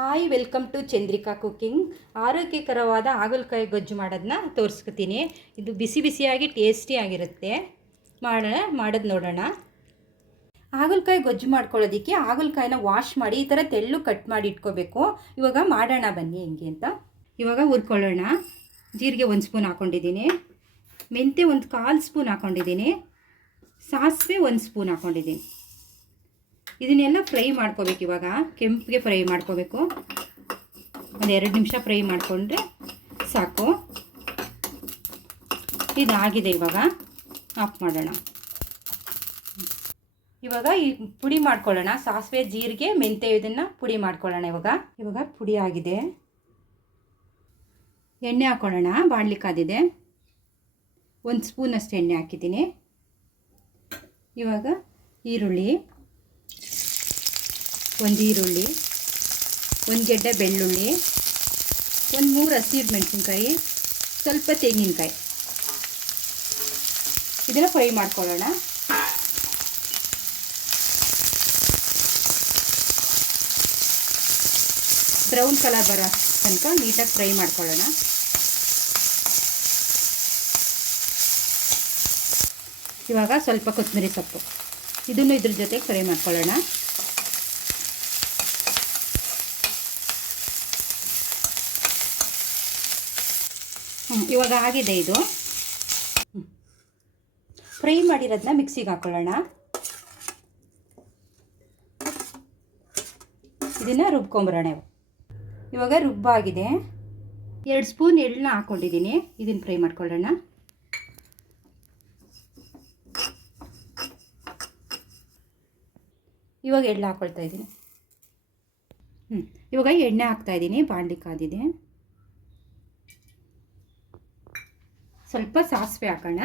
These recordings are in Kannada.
Hi welcome to Chandrika cooking ಆರೋಗ್ಯಕರವಾದ ಹಾಗಲಕಾಯಿ ಗೊಜ್ಜು ಮಾಡೋದನ್ನ ತೋರಿಸ್ಕೊತೀನಿ. ಇದು ಬಿಸಿ ಬಿಸಿಯಾಗಿ ಟೇಸ್ಟಿಯಾಗಿರುತ್ತೆ ಮಾಡೋಣ, ಮಾಡೋದು ನೋಡೋಣ. ಹಾಗಲಕಾಯಿ ಗೊಜ್ಜು ಮಾಡ್ಕೊಳ್ಳೋದಕ್ಕೆ ಹಾಗಲಕಾಯಿನ ವಾಶ್ ಮಾಡಿ ಈ ಥರ ತೆಳ್ಳು ಕಟ್ ಮಾಡಿ ಇಟ್ಕೋಬೇಕು. ಇವಾಗ ಮಾಡೋಣ ಬನ್ನಿ ಹೆಂಗೆ ಅಂತ. ಇವಾಗ ಹುರ್ಕೊಳ್ಳೋಣ. ಜೀರಿಗೆ ಒಂದು ಸ್ಪೂನ್ ಹಾಕ್ಕೊಂಡಿದ್ದೀನಿ ಮೆಂತ್ಯ ಒಂದು ಕಾಲು ಸ್ಪೂನ್ ಹಾಕ್ಕೊಂಡಿದ್ದೀನಿ ಸಾಸಿವೆ ಒಂದು ಸ್ಪೂನ್ ಹಾಕ್ಕೊಂಡಿದ್ದೀನಿ ಇದನ್ನೆಲ್ಲ ಫ್ರೈ ಮಾಡ್ಕೋಬೇಕು ಇವಾಗ. ಕೆಂಪಿಗೆ ಫ್ರೈ ಮಾಡ್ಕೋಬೇಕು. ಒಂದು ಎರಡು ನಿಮಿಷ ಫ್ರೈ ಮಾಡಿಕೊಂಡ್ರೆ ಸಾಕು. ಇದಾಗಿದೆ ಇವಾಗ. ಆಫ್ ಮಾಡೋಣ. ಇವಾಗ ಈ ಪುಡಿ ಮಾಡ್ಕೊಳ್ಳೋಣ. ಸಾಸಿವೆ, ಜೀರಿಗೆ, ಮೆಂತ್ಯ ಇದನ್ನು ಪುಡಿ ಮಾಡ್ಕೊಳ್ಳೋಣ ಇವಾಗ. ಇವಾಗ ಪುಡಿ ಆಗಿದೆ. ಎಣ್ಣೆ ಹಾಕ್ಕೊಳ್ಳೋಣ ಬಾಣಲಿ ಕಾದಿದೆ. ಒಂದು ಸ್ಪೂನಷ್ಟು ಎಣ್ಣೆ ಹಾಕಿದ್ದೀನಿ. ಇವಾಗ ಈರುಳ್ಳಿ. ಒಂದು ಈರುಳ್ಳಿ, ಒಂದು ಗೆಡ್ಡೆ ಬೆಳ್ಳುಳ್ಳಿ, ಒಂದು ಮೂರು ಹಸಿರು ಮೆಣಸಿನ್ಕಾಯಿ, ಸ್ವಲ್ಪ ತೆಂಗಿನಕಾಯಿ. ಇದನ್ನು ಫ್ರೈ ಮಾಡ್ಕೊಳ್ಳೋಣ. ಬ್ರೌನ್ ಕಲರ್ ಬರೋ ತನಕ ನೀಟಾಗಿ ಫ್ರೈ ಮಾಡ್ಕೊಳ್ಳೋಣ. ಇವಾಗ ಸ್ವಲ್ಪ ಕೊತ್ತಂಬರಿ ಸೊಪ್ಪು. ಇದನ್ನು ಇದ್ರ ಜೊತೆ ಫ್ರೈ ಮಾಡ್ಕೊಳ್ಳೋಣ. ಇವಾಗ ಆಗಿದೆ ಇದು. ಫ್ರೈ ಮಾಡಿರೋದನ್ನ ಮಿಕ್ಸಿಗೆ ಹಾಕೊಳ್ಳೋಣ. ಇದನ್ನು ರುಬ್ಕೊಂಬರೋಣ ಇವಾಗ ರುಬ್ಬಾಗಿದೆ. ಎರಡು ಸ್ಪೂನ್ ಎಳ್ಳನ್ನ ಹಾಕ್ಕೊಂಡಿದ್ದೀನಿ. ಇದನ್ನು ಫ್ರೈ ಮಾಡ್ಕೊಳ್ಳೋಣ. ಇವಾಗ ಎಳ್ಳು ಹಾಕ್ಕೊಳ್ತಾ ಇದ್ದೀನಿ. ಹ್ಞೂ ಇವಾಗ ಎಣ್ಣೆ ಹಾಕ್ತಾ ಇದ್ದೀನಿ ಬಾಣಲಿ ಕಾದಿದೆ. ಸ್ವಲ್ಪ ಸಾಸಿವೆ ಹಾಕೋಣ.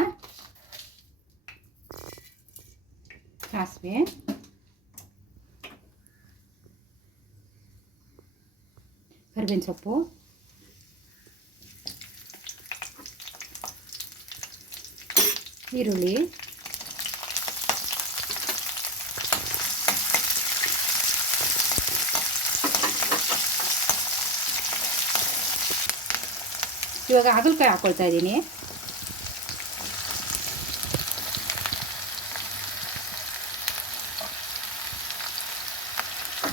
ಸಾಸಿವೆ. ಕರಿಬೇವಿನ ಸೊಪ್ಪು. ಈರುಳ್ಳಿ. ಇವಾಗ ಹಾಗಲಕಾಯಿ ಹಾಕ್ಕೊಳ್ತಾ ಇದ್ದೀನಿ.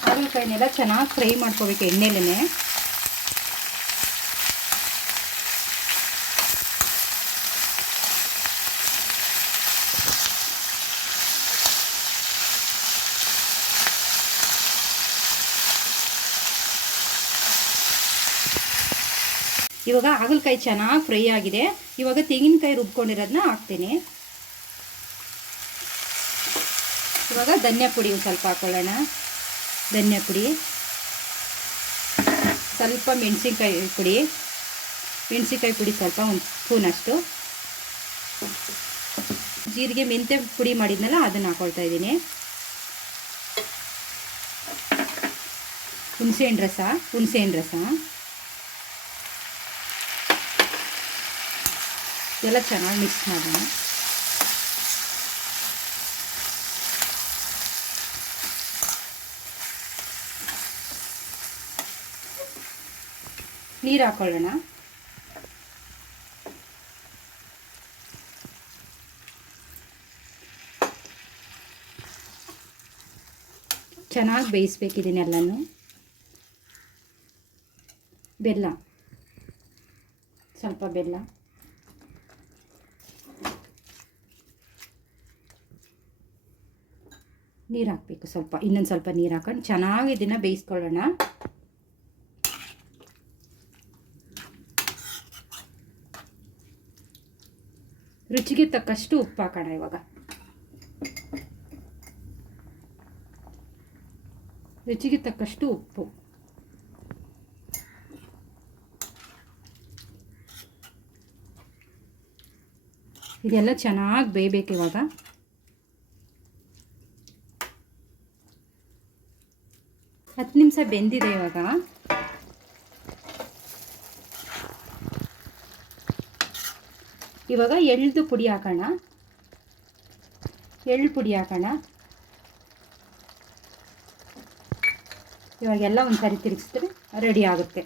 ಹಾಗಲಕಾಯಿನೆಲ್ಲ ಚೆನ್ನಾಗಿ ಫ್ರೈ ಮಾಡ್ಕೋಬೇಕು ಎಣ್ಣೆಲೇ ಇವಾಗ ಹಾಗಲಕಾಯಿ ಚೆನ್ನಾಗಿ ಫ್ರೈ ಆಗಿದೆ. ಇವಾಗ ತೆಂಗಿನಕಾಯಿ ರುಬ್ಕೊಂಡಿರೋದನ್ನ ಹಾಕ್ತೀನಿ. ಇವಾಗ ಧನ್ಯ ಪುಡಿ ಸ್ವಲ್ಪ ಹಾಕೊಳ್ಳೋಣ. ಧನ್ಯ ಪುಡಿ. ಸ್ವಲ್ಪ ಮೆಣಸಿನ್ಕಾಯಿ ಪುಡಿ. ಮೆಣಸಿನ್ಕಾಯಿ ಪುಡಿ ಸ್ವಲ್ಪ ಒಂದು ಸ್ಪೂನಷ್ಟು ಜೀರಿಗೆ ಮೆಂತ್ಯ ಪುಡಿ ಮಾಡಿದ್ನಲ್ಲ, ಅದನ್ನು ಹಾಕೊಳ್ತಾ ಇದ್ದೀನಿ. ಹುಣಸೆಹಣ್ಣು ರಸ ಹುಣಸೆಹಣ್ಣು ರಸ. ಎಲ್ಲ ಚೆನ್ನಾಗಿ ಮಿಕ್ಸ್ ಮಾಡೋಣ. ನೀರು ಹಾಕೊಳ್ಳೋಣ. ಚೆನ್ನಾಗಿ ಬೇಯಿಸ್ಬೇಕು ಇದನ್ನೆಲ್ಲನೂ. ಬೆಲ್ಲ. ಸ್ವಲ್ಪ ಬೆಲ್ಲ. ನೀರು ಹಾಕಬೇಕು ಸ್ವಲ್ಪ, ಇನ್ನೊಂದು ಸ್ವಲ್ಪ ನೀರು ಹಾಕೊಂಡು ಚೆನ್ನಾಗಿ ಇದನ್ನು ಬೇಯಿಸ್ಕೊಳ್ಳೋಣ. ರುಚಿಗೆ ತಕ್ಕಷ್ಟು ಉಪ್ಪು ಹಾಕೋಣ ಇವಾಗ. ರುಚಿಗೆ ತಕ್ಕಷ್ಟು ಉಪ್ಪು. ಇದೆಲ್ಲ ಚೆನ್ನಾಗಿ ಬೇಯಬೇಕು ಇವಾಗ. ಹತ್ತು ನಿಮಿಷ ಬೆಂದಿದೆ ಇವಾಗ. ಇವಾಗ ಎಳ್ದು ಪುಡಿ ಹಾಕೋಣ. ಎಳ್ಳು ಪುಡಿ ಹಾಕೋಣ. ಇವಾಗೆಲ್ಲ ಒಂದು ಸಾರಿ ತಿರುಗಿಸಿದ್ರೆ ರೆಡಿ ಆಗುತ್ತೆ.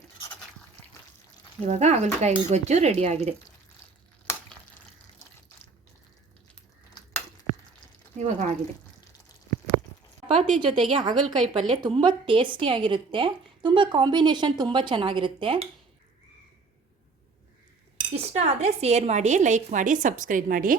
ಇವಾಗ ಹಾಗಲಕಾಯಿ ಗೊಜ್ಜು ರೆಡಿ ಆಗಿದೆ. ಇವಾಗ ಆಗಿದೆ. ಚಪಾತಿ ಜೊತೆಗೆ ಹಾಗಲಕಾಯಿ ಪಲ್ಯ ತುಂಬ ಟೇಸ್ಟಿಯಾಗಿರುತ್ತೆ ತುಂಬ ಕಾಂಬಿನೇಷನ್ ತುಂಬ ಚೆನ್ನಾಗಿರುತ್ತೆ. ಇಷ್ಟ ಆದರೆ ಶೇರ್ ಮಾಡಿ ಲೈಕ್ ಮಾಡಿ ಸಬ್ಸ್ಕ್ರೈಬ್ ಮಾಡಿ.